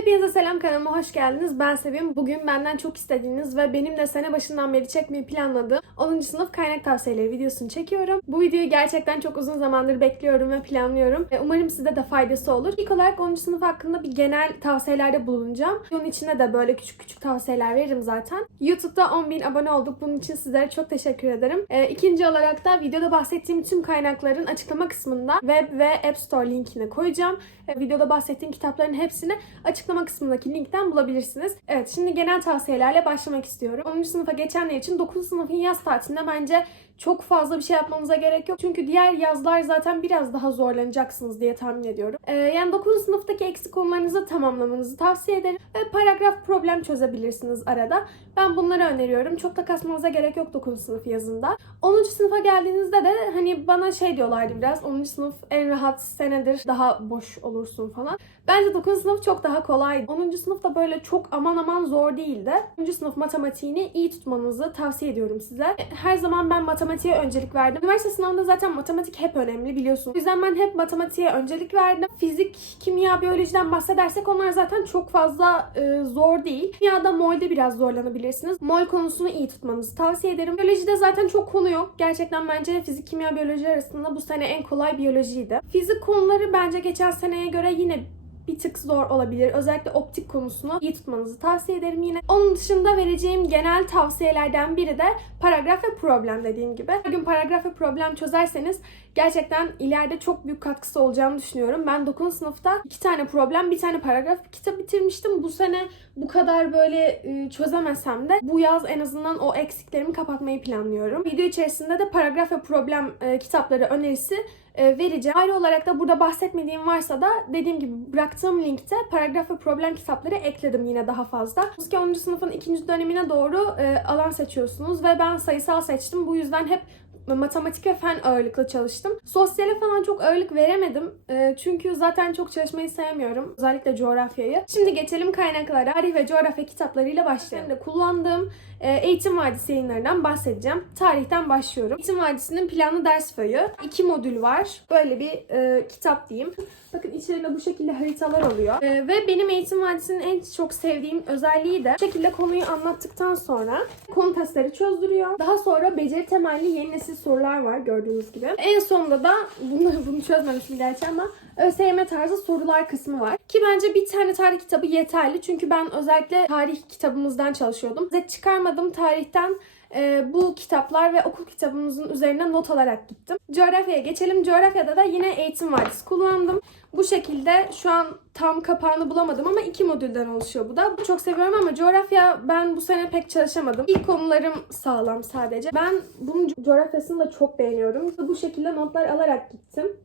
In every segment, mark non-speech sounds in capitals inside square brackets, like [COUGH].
Hepinize selam kanalıma hoş geldiniz. Ben Sevim. Bugün benden çok istediğiniz ve benim de sene başından beri çekmeyi planladığım 10. sınıf kaynak tavsiyeleri videosunu çekiyorum. Bu videoyu gerçekten çok uzun zamandır bekliyorum ve planlıyorum. Umarım size de faydası olur. İlk olarak 10. sınıf hakkında bir genel tavsiyelerde bulunacağım. Bunun içine de böyle küçük küçük tavsiyeler veririm zaten. YouTube'da 10.000 abone olduk. Bunun için sizlere çok teşekkür ederim. E, İkinci olarak da videoda bahsettiğim tüm kaynakların açıklama kısmında web ve App Store linkini koyacağım. E, Videoda bahsettiğim kitapların hepsini açıklama kısmındaki linkten bulabilirsiniz. Evet şimdi genel tavsiyelerle başlamak istiyorum. 10. sınıfa geçenler için 9. sınıfın yaz tatilinde bence çok fazla bir şey yapmanıza gerek yok. Çünkü diğer yazlar zaten biraz daha zorlanacaksınız diye tahmin ediyorum. Ee, yani 9. sınıftaki eksik konularınızı tamamlamanızı tavsiye ederim. Ve paragraf problem çözebilirsiniz arada. Ben bunları öneriyorum. Çok da kasmanıza gerek yok 9. sınıf yazında. 10. sınıfa geldiğinizde de hani bana şey diyorlardı biraz 10. sınıf en rahat senedir daha boş olursun falan. Bence 9. sınıf çok daha kolaydı. 10. sınıf da böyle çok aman aman zor değildi. 10. sınıf matematiğini iyi tutmanızı tavsiye ediyorum size. Her zaman ben matematiğe öncelik verdim. Üniversite sınavında zaten matematik hep önemli biliyorsun. O yüzden ben hep matematiğe öncelik verdim. Fizik, kimya, biyolojiden bahsedersek onlar zaten çok fazla e, zor değil. Kimyada molde biraz zorlanabilirsiniz. Mol konusunu iyi tutmanızı tavsiye ederim. Biyolojide zaten çok konu yok. Gerçekten bence fizik, kimya, biyoloji arasında bu sene en kolay biyolojiydi. Fizik konuları bence geçen seneye göre yine bir tık zor olabilir. Özellikle optik konusunu iyi tutmanızı tavsiye ederim yine. Onun dışında vereceğim genel tavsiyelerden biri de paragraf ve problem dediğim gibi. Her gün paragraf ve problem çözerseniz gerçekten ileride çok büyük katkısı olacağını düşünüyorum. Ben 9. sınıfta iki tane problem, bir tane paragraf kitap bitirmiştim. Bu sene bu kadar böyle e, çözemesem de bu yaz en azından o eksiklerimi kapatmayı planlıyorum. Video içerisinde de paragraf ve problem e, kitapları önerisi vereceğim. Ayrı olarak da burada bahsetmediğim varsa da dediğim gibi bıraktığım linkte paragraf ve problem kitapları ekledim yine daha fazla. 10. sınıfın ikinci dönemine doğru e, alan seçiyorsunuz ve ben sayısal seçtim. Bu yüzden hep matematik ve fen ağırlıklı çalıştım. Sosyale falan çok ağırlık veremedim. E, çünkü zaten çok çalışmayı sevmiyorum. Özellikle coğrafyayı. Şimdi geçelim kaynaklara. Tarih ve coğrafya kitaplarıyla başlayalım. Kullandığım e, Eğitim Vadisi yayınlarından bahsedeceğim. Tarihten başlıyorum. Eğitim Vadisi'nin planlı ders föyü. iki modül var. Böyle bir e, kitap diyeyim. Bakın içeride bu şekilde haritalar oluyor. E, ve benim Eğitim Vadisi'nin en çok sevdiğim özelliği de bu şekilde konuyu anlattıktan sonra konu testleri çözdürüyor. Daha sonra beceri temelli yeni nesil sorular var gördüğünüz gibi. En sonunda da [LAUGHS] bunu, bunu çözmemişim gerçi ama ÖSYM tarzı sorular kısmı var. Ki bence bir tane tarih kitabı yeterli. Çünkü ben özellikle tarih kitabımızdan çalışıyordum. Size çıkarmadığım tarihten e, bu kitaplar ve okul kitabımızın üzerine not alarak gittim. Coğrafyaya geçelim. Coğrafyada da yine eğitim vadisi kullandım. Bu şekilde şu an tam kapağını bulamadım ama iki modülden oluşuyor bu da. Çok seviyorum ama coğrafya ben bu sene pek çalışamadım. İlk konularım sağlam sadece. Ben bunun coğrafyasını da çok beğeniyorum. Bu şekilde notlar alarak gittim.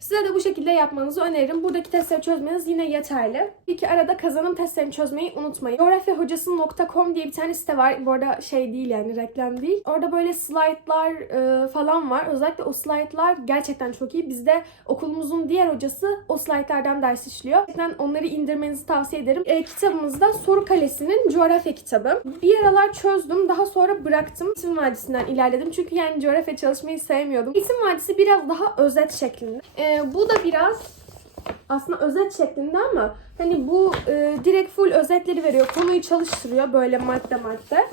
Size de bu şekilde yapmanızı öneririm. Buradaki testleri çözmeniz yine yeterli. İki arada kazanım testlerini çözmeyi unutmayın. Coğrafyahocası.com diye bir tane site var. Bu arada şey değil yani reklam değil. Orada böyle slaytlar e, falan var. Özellikle o slaytlar gerçekten çok iyi. Bizde okulumuzun diğer hocası o slaytlardan ders işliyor. Gerçekten onları indirmenizi tavsiye ederim. E, kitabımızda Soru Kalesi'nin coğrafya kitabı. Bir aralar çözdüm. Daha sonra bıraktım. İsim Vadisi'nden ilerledim. Çünkü yani coğrafya çalışmayı sevmiyordum. İsim Vadisi biraz daha özet şeklinde. E, bu da biraz aslında özet şeklinde ama hani bu e, direkt full özetleri veriyor. Konuyu çalıştırıyor böyle madde madde.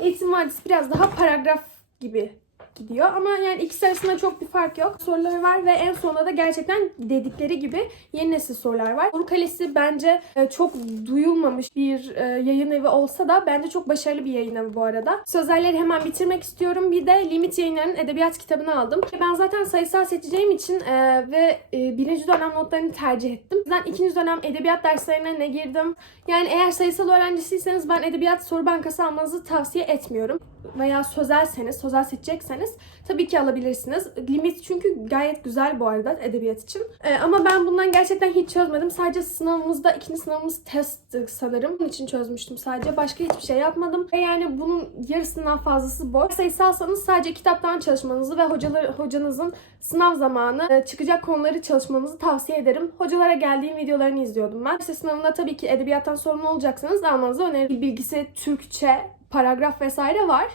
Eğitim vadisi biraz daha paragraf gibi gidiyor ama yani ikisi arasında çok bir fark yok. Soruları var ve en sonunda da gerçekten dedikleri gibi yeni nesil sorular var. Soru Kalesi bence e, çok duyulmamış bir e, yayın evi olsa da bence çok başarılı bir yayın evi bu arada. Sözlerleri hemen bitirmek istiyorum. Bir de Limit Yayınları'nın edebiyat kitabını aldım. Ben zaten sayısal seçeceğim için e, ve birinci dönem notlarını tercih ettim. Ben ikinci dönem edebiyat derslerine ne girdim? Yani eğer sayısal öğrencisiyseniz ben edebiyat soru bankası almanızı tavsiye etmiyorum. Veya sözelseniz, sözel seçecekseniz tabii ki alabilirsiniz. Limit çünkü gayet güzel bu arada edebiyat için. Ee, ama ben bundan gerçekten hiç çözmedim. Sadece sınavımızda, ikinci sınavımız testti sanırım. Bunun için çözmüştüm sadece. Başka hiçbir şey yapmadım. Ve yani bunun yarısından fazlası boş. Sayısalsanız sadece kitaptan çalışmanızı ve hocalar, hocanızın sınav zamanı e, çıkacak konuları çalışmanızı tavsiye ederim. Hocalara geldiğim videolarını izliyordum ben. İşte sınavında tabii ki edebiyattan sorumlu olacaksanız almanızı öneririm. Bilgisi, Türkçe, paragraf vesaire var.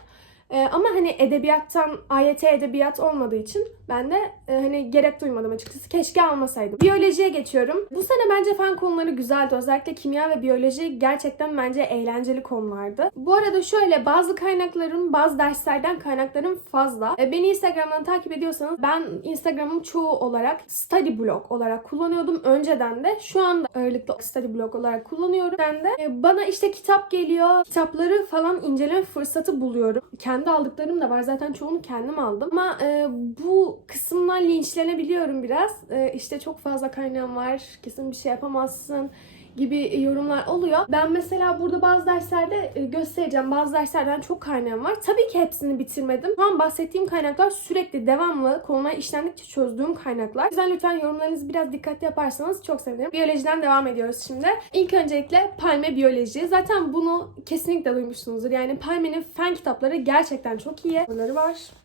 Ee, ama hani edebiyattan AYT edebiyat olmadığı için ben de e, hani gerek duymadım açıkçası. Keşke almasaydım. Biyolojiye geçiyorum. Bu sene bence fen konuları güzeldi. Özellikle kimya ve biyoloji gerçekten bence eğlenceli konulardı. Bu arada şöyle bazı kaynaklarım, bazı derslerden kaynaklarım fazla. E, beni Instagram'dan takip ediyorsanız ben Instagram'ım çoğu olarak study blog olarak kullanıyordum önceden de. Şu anda ağırlıklı study blog olarak kullanıyorum. Ben de e, bana işte kitap geliyor. Kitapları falan inceleme fırsatı buluyorum. Kendi aldıklarım da var. Zaten çoğunu kendim aldım. Ama e, bu kısımdan linçlenebiliyorum biraz. E, işte çok fazla kaynağım var. Kesin bir şey yapamazsın gibi yorumlar oluyor. Ben mesela burada bazı derslerde e, göstereceğim. Bazı derslerden çok kaynağım var. Tabii ki hepsini bitirmedim. Şu an bahsettiğim kaynaklar sürekli devamlı konular işlendikçe çözdüğüm kaynaklar. O lütfen yorumlarınızı biraz dikkatli yaparsanız çok sevinirim. Biyolojiden devam ediyoruz şimdi. İlk öncelikle Palme Biyoloji. Zaten bunu kesinlikle duymuşsunuzdur. Yani Palme'nin fen kitapları gerçekten çok iyi. Bunları var.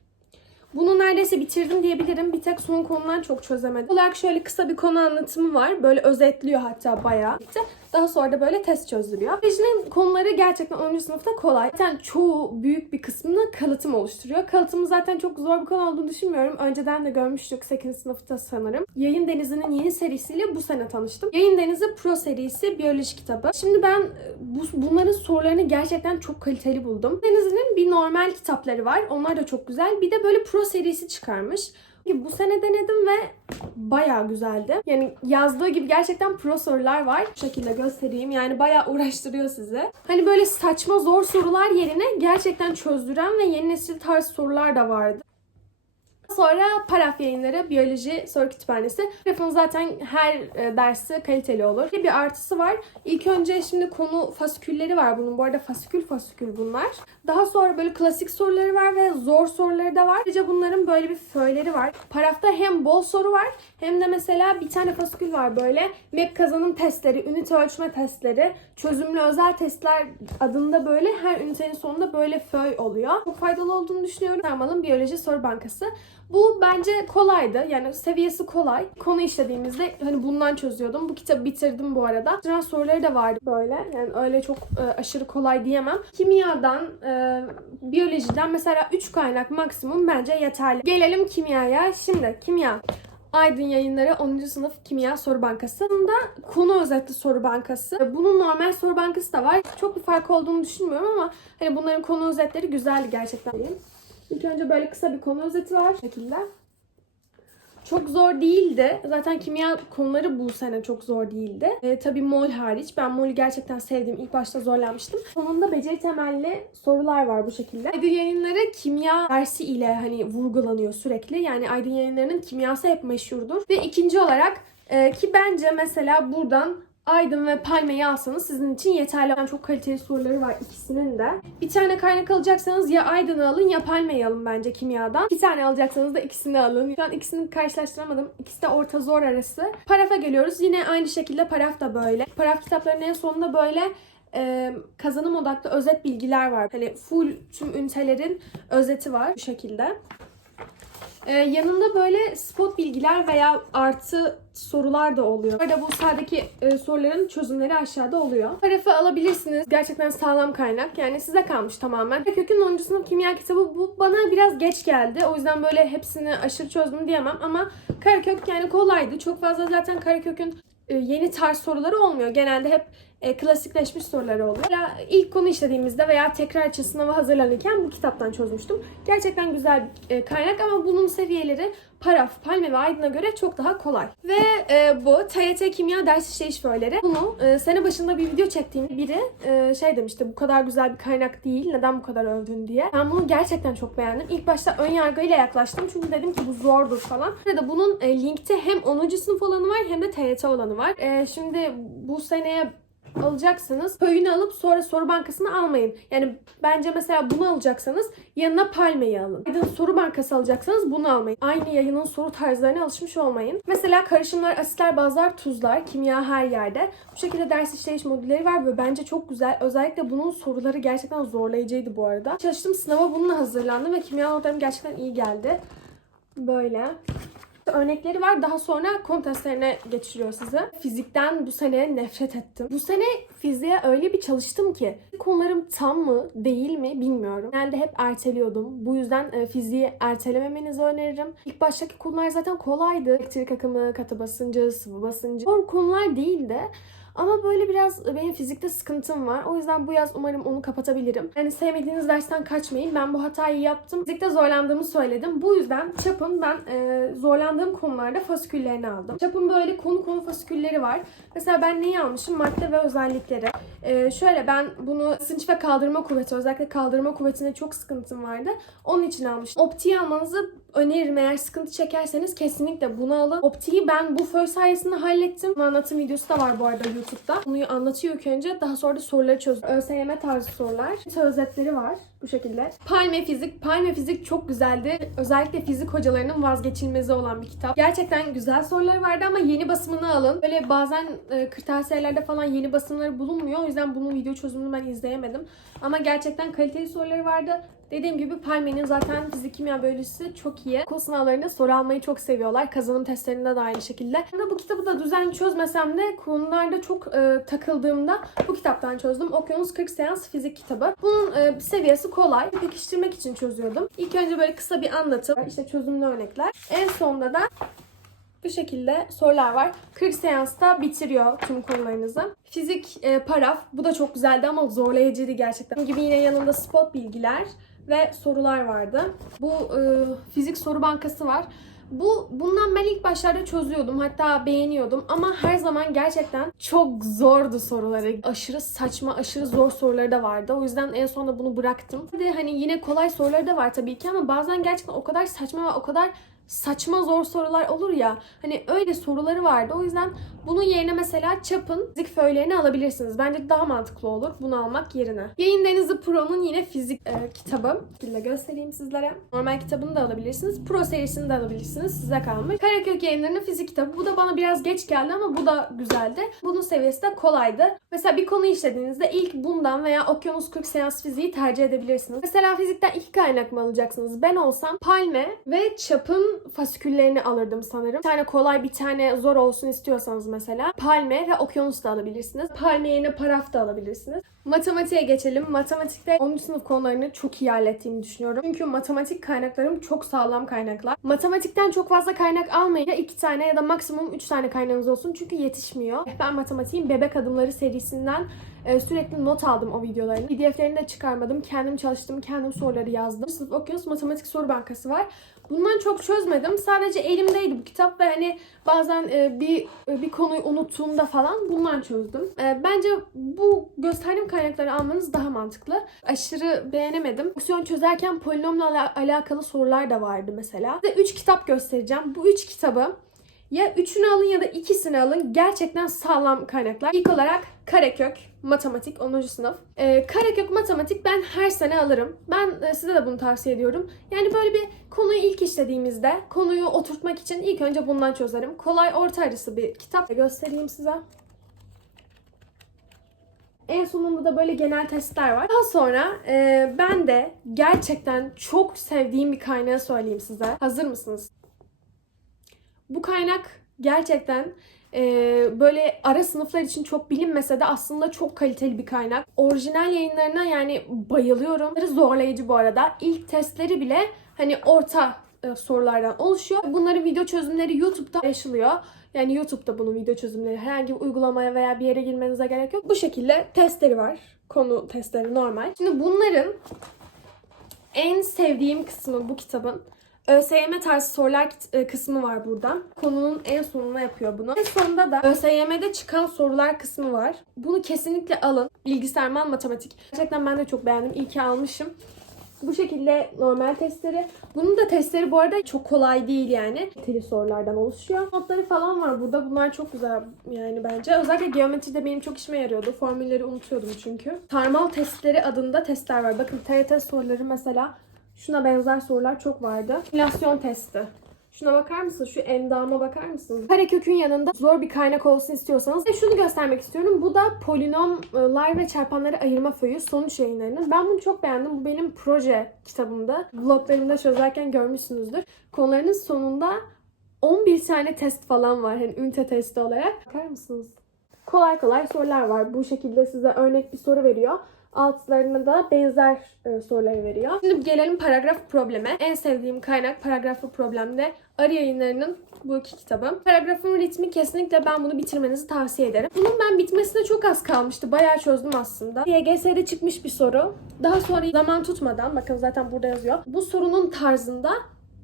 Bunu neredeyse bitirdim diyebilirim. Bir tek son konudan çok çözemedim. Olarak şöyle kısa bir konu anlatımı var. Böyle özetliyor hatta bayağı. Daha sonra da böyle test çözdürüyor. Biyolojinin konuları gerçekten 10. sınıfta kolay. Zaten çoğu büyük bir kısmını kalıtım oluşturuyor. Kalıtımı zaten çok zor bir konu olduğunu düşünmüyorum. Önceden de görmüştük 8. sınıfta sanırım. Yayın Denizi'nin yeni serisiyle bu sene tanıştım. Yayın Denizi Pro serisi biyoloji kitabı. Şimdi ben bu, bunların sorularını gerçekten çok kaliteli buldum. Denizi'nin bir normal kitapları var. Onlar da çok güzel. Bir de böyle Pro serisi çıkarmış. Bu sene denedim ve bayağı güzeldi. Yani yazdığı gibi gerçekten pro sorular var. Bu şekilde göstereyim. Yani bayağı uğraştırıyor sizi. Hani böyle saçma zor sorular yerine gerçekten çözdüren ve yeni nesil tarz sorular da vardı. Sonra Paraf Yayınları Biyoloji Soru Kütüphanesi. Paraf'ın zaten her e, dersi kaliteli olur. Bir artısı var. İlk önce şimdi konu fasikülleri var bunun. Bu arada fasikül fasikül bunlar. Daha sonra böyle klasik soruları var ve zor soruları da var. Ayrıca bunların böyle bir föyleri var. Parafta hem bol soru var hem de mesela bir tane fasikül var böyle. MEP kazanım testleri, ünite ölçme testleri, çözümlü özel testler adında böyle her ünitenin sonunda böyle föy oluyor. Çok faydalı olduğunu düşünüyorum. Sarmal'ın Biyoloji Soru Bankası. Bu bence kolaydı. Yani seviyesi kolay. Konu işlediğimizde hani bundan çözüyordum. Bu kitabı bitirdim bu arada. Sınav soruları da vardı böyle. Yani öyle çok e, aşırı kolay diyemem. Kimyadan, e, biyolojiden mesela 3 kaynak maksimum bence yeterli. Gelelim kimyaya. Şimdi kimya. Aydın Yayınları 10. sınıf kimya soru bankası. Bunda konu özetli soru bankası. Bunun normal soru bankası da var. Çok bir fark olduğunu düşünmüyorum ama hani bunların konu özetleri güzeldi gerçekten. İlk önce böyle kısa bir konu özeti var. Şekilde. Çok zor değildi. Zaten kimya konuları bu sene çok zor değildi. E, tabii mol hariç. Ben molü gerçekten sevdim. İlk başta zorlanmıştım. Sonunda beceri temelli sorular var bu şekilde. Aydın yayınları kimya dersi ile hani vurgulanıyor sürekli. Yani Aydın yayınlarının kimyası hep meşhurdur. Ve ikinci olarak e, ki bence mesela buradan Aydın ve Palme'yi alsanız sizin için yeterli. Yani çok kaliteli soruları var ikisinin de. Bir tane kaynak alacaksanız ya Aydın'ı alın ya Palme'yi alın bence kimyadan. Bir tane alacaksanız da ikisini alın. Şu an ikisini karşılaştıramadım. İkisi de orta zor arası. Parafa geliyoruz. Yine aynı şekilde paraf da böyle. Paraf kitaplarının en sonunda böyle e, kazanım odaklı özet bilgiler var. Hani full tüm ünitelerin özeti var bu şekilde. Ee, yanında böyle spot bilgiler veya artı sorular da oluyor. Burada bu sağdaki e, soruların çözümleri aşağıda oluyor. Tarafı alabilirsiniz. Gerçekten sağlam kaynak. Yani size kalmış tamamen. Kökün 10. sınıf kimya kitabı bu bana biraz geç geldi. O yüzden böyle hepsini aşırı çözdüm diyemem ama Karakök yani kolaydı. Çok fazla zaten Karakök'ün e, yeni tarz soruları olmuyor. Genelde hep e, klasikleşmiş soruları oluyor. İlk konu işlediğimizde veya tekrar için sınava hazırlanırken bu kitaptan çözmüştüm. Gerçekten güzel e, kaynak ama bunun seviyeleri Paraf, Palme ve Aydın'a göre çok daha kolay. Ve e, bu TYT Kimya Ders İşleyiş Föyleri. Bunu e, sene başında bir video çektiğim biri e, şey demişti bu kadar güzel bir kaynak değil neden bu kadar övdün diye. Ben bunu gerçekten çok beğendim. İlk başta ön yargıyla yaklaştım çünkü dedim ki bu zordur falan. Ve de bunun e, linkte hem 10. sınıf olanı var hem de TYT olanı var. E, şimdi bu seneye alacaksınız. Köyünü alıp sonra soru bankasını almayın. Yani bence mesela bunu alacaksanız yanına palmeyi alın. Aydın soru bankası alacaksanız bunu almayın. Aynı yayının soru tarzlarına alışmış olmayın. Mesela karışımlar, asitler, bazlar, tuzlar, kimya her yerde. Bu şekilde ders işleyiş modülleri var ve bence çok güzel. Özellikle bunun soruları gerçekten zorlayıcıydı bu arada. Çalıştım sınava bununla hazırlandım ve kimya notlarım gerçekten iyi geldi. Böyle. Örnekleri var. Daha sonra konu testlerine geçiriyor sizi. Fizikten bu sene nefret ettim. Bu sene fiziğe öyle bir çalıştım ki konularım tam mı değil mi bilmiyorum. Genelde hep erteliyordum. Bu yüzden e, fiziği ertelememenizi öneririm. İlk baştaki konular zaten kolaydı. Elektrik akımı, katı basıncı, sıvı basıncı. Zor konular değildi. Ama böyle biraz benim fizikte sıkıntım var. O yüzden bu yaz umarım onu kapatabilirim. Yani sevmediğiniz dersten kaçmayın. Ben bu hatayı yaptım. Fizikte zorlandığımı söyledim. Bu yüzden çapın ben e, zorlandığım konularda fasiküllerini aldım. Çapın böyle konu konu fasikülleri var. Mesela ben neyi almışım? Madde ve özellikleri. E, şöyle ben bunu sınıf ve kaldırma kuvveti özellikle kaldırma kuvvetine çok sıkıntım vardı. Onun için almıştım. Optiği almanızı öneririm. Eğer sıkıntı çekerseniz kesinlikle bunu alın. Optiği ben bu fön sayesinde hallettim. Bu anlatım videosu da var bu arada YouTube'da. Bunu anlatıyor ilk önce. Daha sonra da soruları çöz. ÖSYM tarzı sorular. Özetleri var bu şekilde. Palme Fizik. Palme Fizik çok güzeldi. Özellikle fizik hocalarının vazgeçilmezi olan bir kitap. Gerçekten güzel soruları vardı ama yeni basımını alın. Böyle bazen e, kırtasiyelerde falan yeni basımları bulunmuyor. O yüzden bunun video çözümünü ben izleyemedim. Ama gerçekten kaliteli soruları vardı. Dediğim gibi Palme'nin zaten fizik kimya bölüsü çok iyi. Okul sınavlarında soru almayı çok seviyorlar. Kazanım testlerinde de aynı şekilde. De bu kitabı da düzenli çözmesem de konularda çok e, takıldığımda bu kitaptan çözdüm. Okyanus 40 Seans Fizik kitabı. Bunun e, seviyesi kolay. Pekiştirmek için çözüyordum. İlk önce böyle kısa bir anlatım. işte çözümlü örnekler. En sonunda da bu şekilde sorular var. 40 seansta bitiriyor tüm konularınızı. Fizik e, paraf. Bu da çok güzeldi ama zorlayıcıydı gerçekten. Bunun gibi yine yanında spot bilgiler ve sorular vardı. Bu e, fizik soru bankası var. Bu bundan ben ilk başlarda çözüyordum. Hatta beğeniyordum ama her zaman gerçekten çok zordu soruları. Aşırı saçma, aşırı zor soruları da vardı. O yüzden en sonunda bunu bıraktım. Bir de hani yine kolay soruları da var tabii ki ama bazen gerçekten o kadar saçma ve o kadar saçma zor sorular olur ya. Hani öyle soruları vardı. O yüzden bunun yerine mesela Çap'ın fizik föylerini alabilirsiniz. Bence daha mantıklı olur bunu almak yerine. Yayın Denizi Pro'nun yine fizik e, kitabı. Şimdi göstereyim sizlere. Normal kitabını da alabilirsiniz. Pro serisini de alabilirsiniz. Size kalmış. Karakök yayınlarının fizik kitabı. Bu da bana biraz geç geldi ama bu da güzeldi. Bunun seviyesi de kolaydı. Mesela bir konu işlediğinizde ilk bundan veya Okyanus 40 seans fiziği tercih edebilirsiniz. Mesela fizikten iki kaynak mı alacaksınız? Ben olsam Palme ve Çap'ın fasiküllerini alırdım sanırım. Bir tane kolay bir tane zor olsun istiyorsanız mesela Palme ve Okyanus da alabilirsiniz. Palme yerine Paraf da alabilirsiniz. Matematiğe geçelim. Matematikte 10. sınıf konularını çok iyi hallettiğimi düşünüyorum. Çünkü matematik kaynaklarım çok sağlam kaynaklar. Matematikten çok fazla kaynak almayın. Ya iki tane ya da maksimum üç tane kaynağınız olsun. Çünkü yetişmiyor. Ben matematiğin bebek adımları serisinden e, sürekli not aldım o videolarını. PDF'lerini de çıkarmadım. Kendim çalıştım. Kendim soruları yazdım. Sınıf okyanus matematik soru bankası var. Bundan çok çözmedim. Sadece elimdeydi bu kitap ve hani bazen e, bir e, bir konuyu unuttuğumda falan bundan çözdüm. E, bence bu gösterdiğim kaynakları almanız daha mantıklı. Aşırı beğenemedim. Fonksiyon çözerken polinomla ala- alakalı sorular da vardı mesela. Size 3 kitap göstereceğim. Bu 3 kitabı ya üçünü alın ya da ikisini alın. Gerçekten sağlam kaynaklar. İlk olarak Karekök, matematik 10. sınıf. Ee, Karekök matematik ben her sene alırım. Ben e, size de bunu tavsiye ediyorum. Yani böyle bir konuyu ilk işlediğimizde konuyu oturtmak için ilk önce bundan çözerim. Kolay orta arası bir kitap. Göstereyim size. En sonunda da böyle genel testler var. Daha sonra e, ben de gerçekten çok sevdiğim bir kaynağı söyleyeyim size. Hazır mısınız? Bu kaynak gerçekten e, böyle ara sınıflar için çok bilinmese de aslında çok kaliteli bir kaynak. Orijinal yayınlarına yani bayılıyorum. Zorlayıcı bu arada. İlk testleri bile hani orta e, sorulardan oluşuyor. Bunların video çözümleri YouTube'da paylaşılıyor. Yani YouTube'da bunun video çözümleri herhangi bir uygulamaya veya bir yere girmenize gerek yok. Bu şekilde testleri var. Konu testleri normal. Şimdi bunların en sevdiğim kısmı bu kitabın ÖSYM tarzı sorular e, kısmı var burada. Konunun en sonuna yapıyor bunu. En sonunda da ÖSYM'de çıkan sorular kısmı var. Bunu kesinlikle alın. Bilgisayar man matematik. Gerçekten ben de çok beğendim. İyi ki almışım. Bu şekilde normal testleri. Bunun da testleri bu arada çok kolay değil yani. Teli sorulardan oluşuyor. Notları falan var burada. Bunlar çok güzel yani bence. Özellikle geometride benim çok işime yarıyordu. Formülleri unutuyordum çünkü. Sarmal testleri adında testler var. Bakın TYT soruları mesela şuna benzer sorular çok vardı. Simülasyon testi. Şuna bakar mısınız? Şu endama bakar mısınız? Karekökün yanında zor bir kaynak olsun istiyorsanız. Ve şunu göstermek istiyorum. Bu da polinomlar ve çarpanları ayırma föyü sonuç yayınlarının. Ben bunu çok beğendim. Bu benim proje kitabımda. Vloglarımda çözerken görmüşsünüzdür. Konularının sonunda 11 tane test falan var hani ünite testi olarak. Bakar mısınız? Kolay kolay sorular var. Bu şekilde size örnek bir soru veriyor. Altlarına da benzer e, soruları veriyor. Şimdi gelelim paragraf probleme. En sevdiğim kaynak paragraflı problemde Arı Yayınları'nın bu iki kitabı. Paragrafın ritmi kesinlikle ben bunu bitirmenizi tavsiye ederim. Bunun ben bitmesine çok az kalmıştı. Bayağı çözdüm aslında. YGS'de çıkmış bir soru. Daha sonra zaman tutmadan, bakın zaten burada yazıyor. Bu sorunun tarzında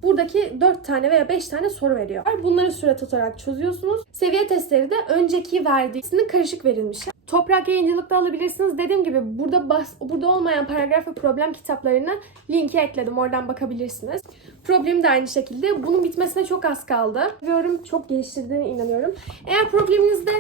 Buradaki 4 tane veya 5 tane soru veriyor. Bunları süre tutarak çözüyorsunuz. Seviye testleri de önceki verdiğisinin karışık verilmiş. Toprak yayıncılıkta alabilirsiniz. Dediğim gibi burada bas, burada olmayan paragraf ve problem kitaplarını linke ekledim. Oradan bakabilirsiniz. Problem de aynı şekilde. Bunun bitmesine çok az kaldı. Diyorum çok geliştirdiğine inanıyorum. Eğer probleminizde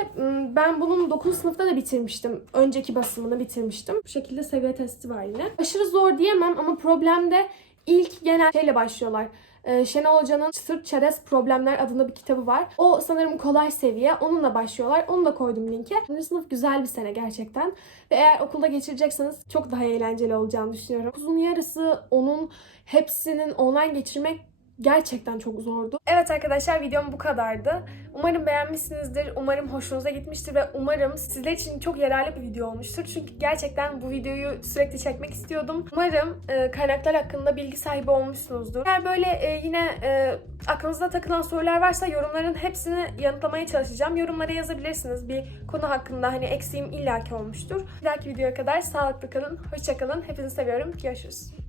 ben bunun 9. sınıfta da bitirmiştim. Önceki basımını bitirmiştim. Bu şekilde seviye testi var yine. Aşırı zor diyemem ama problemde ilk genel şeyle başlıyorlar. Ee, Şenol Hoca'nın Sırt Çerez Problemler adında bir kitabı var. O sanırım kolay seviye. Onunla başlıyorlar. Onu da koydum linke. 10. sınıf güzel bir sene gerçekten. Ve eğer okulda geçirecekseniz çok daha eğlenceli olacağını düşünüyorum. Uzun yarısı onun hepsinin online geçirmek gerçekten çok zordu. Evet arkadaşlar videom bu kadardı. Umarım beğenmişsinizdir. Umarım hoşunuza gitmiştir ve umarım sizler için çok yararlı bir video olmuştur. Çünkü gerçekten bu videoyu sürekli çekmek istiyordum. Umarım e, kaynaklar hakkında bilgi sahibi olmuşsunuzdur. Eğer böyle e, yine e, aklınızda takılan sorular varsa yorumların hepsini yanıtlamaya çalışacağım. Yorumlara yazabilirsiniz. Bir konu hakkında hani eksiğim illaki olmuştur. Bir dahaki videoya kadar sağlıklı kalın. Hoşçakalın. Hepinizi seviyorum. Görüşürüz.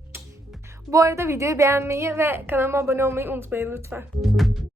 Bu arada videoyu beğenmeyi ve kanalıma abone olmayı unutmayın lütfen.